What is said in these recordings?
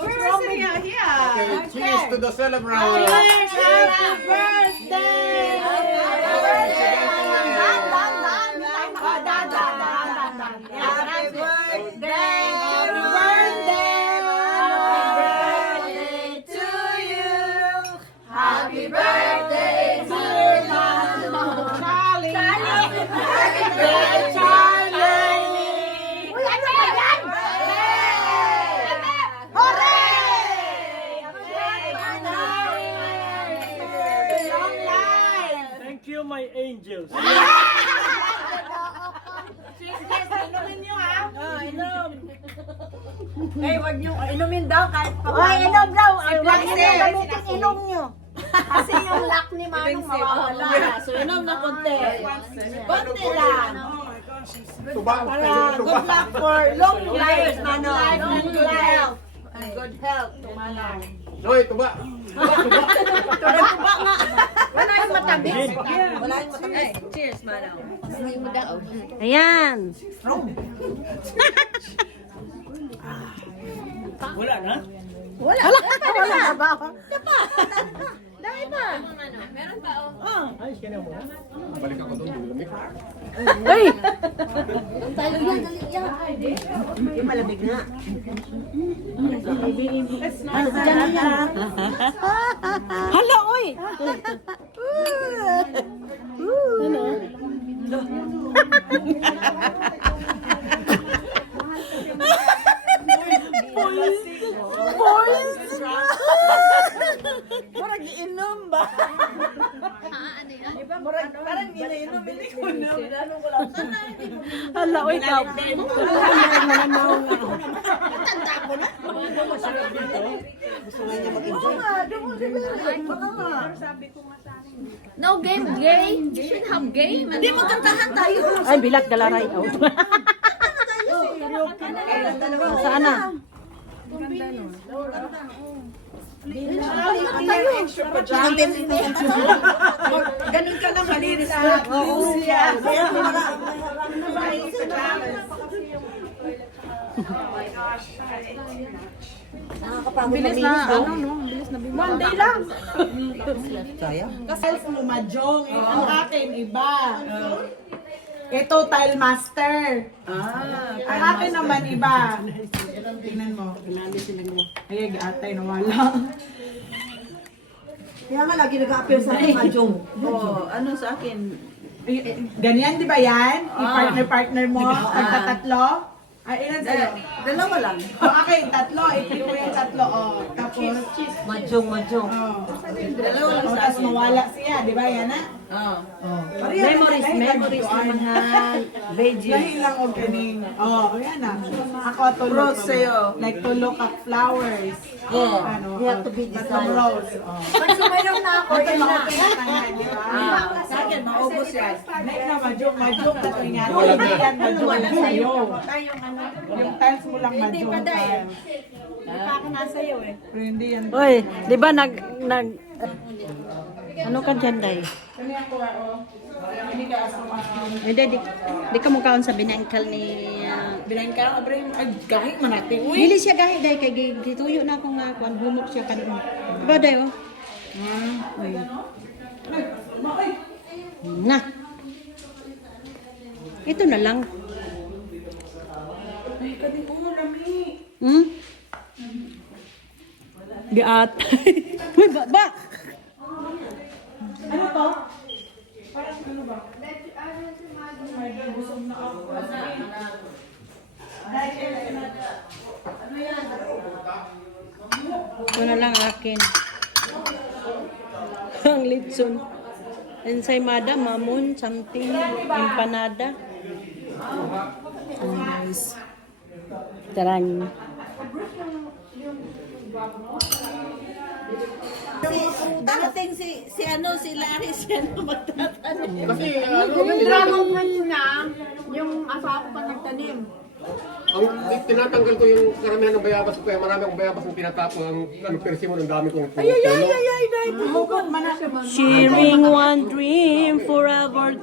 Okay, cheers to the celebrant. Happy birthday! Happy birthday to Charlie! Happy birthday, Charlie! Uy, ano ba yan? Hooray! Long life! Thank you, my angels. Inumin niyo ha? Inom. Eh, wag niyo inumin daw kahit pa. Oy, inom daw. Lagi niyo gamitin inom niyo. Kasi yung lock ni Manong mawawala. So, inom na konti. Konti lang. Tuba. Para good luck for long life, Manong. Long life. And good health to Manong. Noy, tuba. Tuba nga. Wala yung matamis. Wala yung matamis. Cheers, Manong. Ayan. Wala na? Wala na ba? Dami pa. Ayos ka na muna. Balik ako doon, lumik. Ay! Yung malamig na. Hala, oy! Ano? Parang iinom ba? Parang iniinom, hindi ko inom. Lalo ko lang. Hala, oy, ikaw. Oo nga, doon mo si Bella. Baka nga. No game, gay. You should have game. Hindi, magkantahan tayo. Ay, bilag dalaray. Oh. Saan na? Ganun ka lang malinis na. Oo, siya. Bilis na, ano, no? Bilis na bilis. One day lang. Kaya? Kasi mo majong. Ang akin, iba. Ito, tile master. Ang akin naman, iba. Tingnan mo. Ay, atay, nawala. Kaya nga lagi nag-a-appear sa akin, Majong. Oo, ano sa akin? Ganyan, di ba yan? I-partner-partner mo, pagtatatlo. Ay, ilan sa'yo? Dalawa lang. Okay, tatlo. I-click mo yung tatlo. Tapos, Majong. Dalawa lang sa tapos akin. mawala siya. Di ba yan, ha? Oo. Memories ng mga veggies. Dahil lang o ganing. Ayan na. Ako to look. Rose sa'yo. Like to look at flowers. Yeah. Ano, You have to be tatlong designed. rose. Pag sumayaw na ako, Ito yun na na. ako pinatanggal, di ba? Sa akin, maubos yan. Next na, majuk na to nga. Hindi yan, majuk sa'yo. Yung tiles mo lang majuk. Pero hindi yan. Oy, di ba ano ka dyan, Day? Kani ako, hindi ka asumang. Hindi, di ka mukhaon sa binangkal ni... Bilang ka, abray, ay, kahit man natin. Uy! Dili siya gahi, Day, kay gituyo na akong kuan humok siya kanina. Diba, Day, oh? Uy. Na. Ito na lang. Ay, kating lami. Hmm? Giat. Uy, ba? Ano to? Parang ano ba? Oh my God, busog na ako. Ito na lang akin. Ang litson. Ensaymada, mamon, something, empanada. Nice. Tarang. Darating si Larry, si magtatanim. Kasi, Yung dragon fruit na, yung asawa ko pa nagtanim. ang tinatanggal ko yung karamihan ng bayabas ko, kaya marami akong bayabas ng tinatapon. Ang persimo ng dami kong puno. Bukod man na. Sharing one dream forever.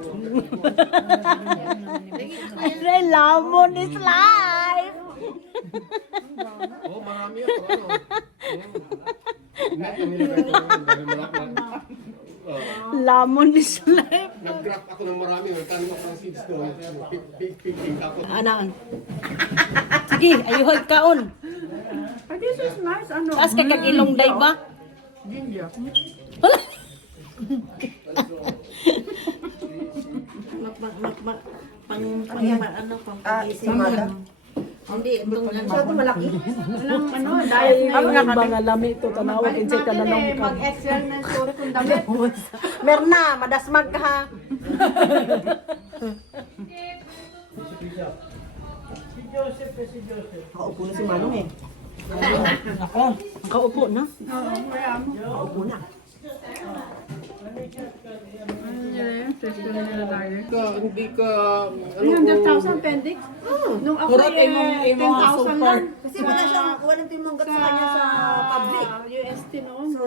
Lemon is life. Oh, mga marami yan. Pero ano. Net ang nilagay ko ngayon dahil malaki. Lamon is life. Nag-graph ako ng marami. Nagtanim ako ng seeds doon. Picking tapos. Anaan. Sige, ayuhag kaon. This is nice, ano? Taas ka kag ilong day ba? Wala. Ano, dahil Ang mga lami ito, tanawa, balik kinsa ka na natin lang ka. mag-excel ng story kung damit. Merna, madasmag ka ha. Nakaupo na si Manong eh. Ako, nakaupo na. Nakaupo na. Hindi ka... 300,000 pendix? Nung ako Kurot, imong 10,000 lang. Kasi wala siyang, walang timanggat sa kanya sa public. UST noon. So,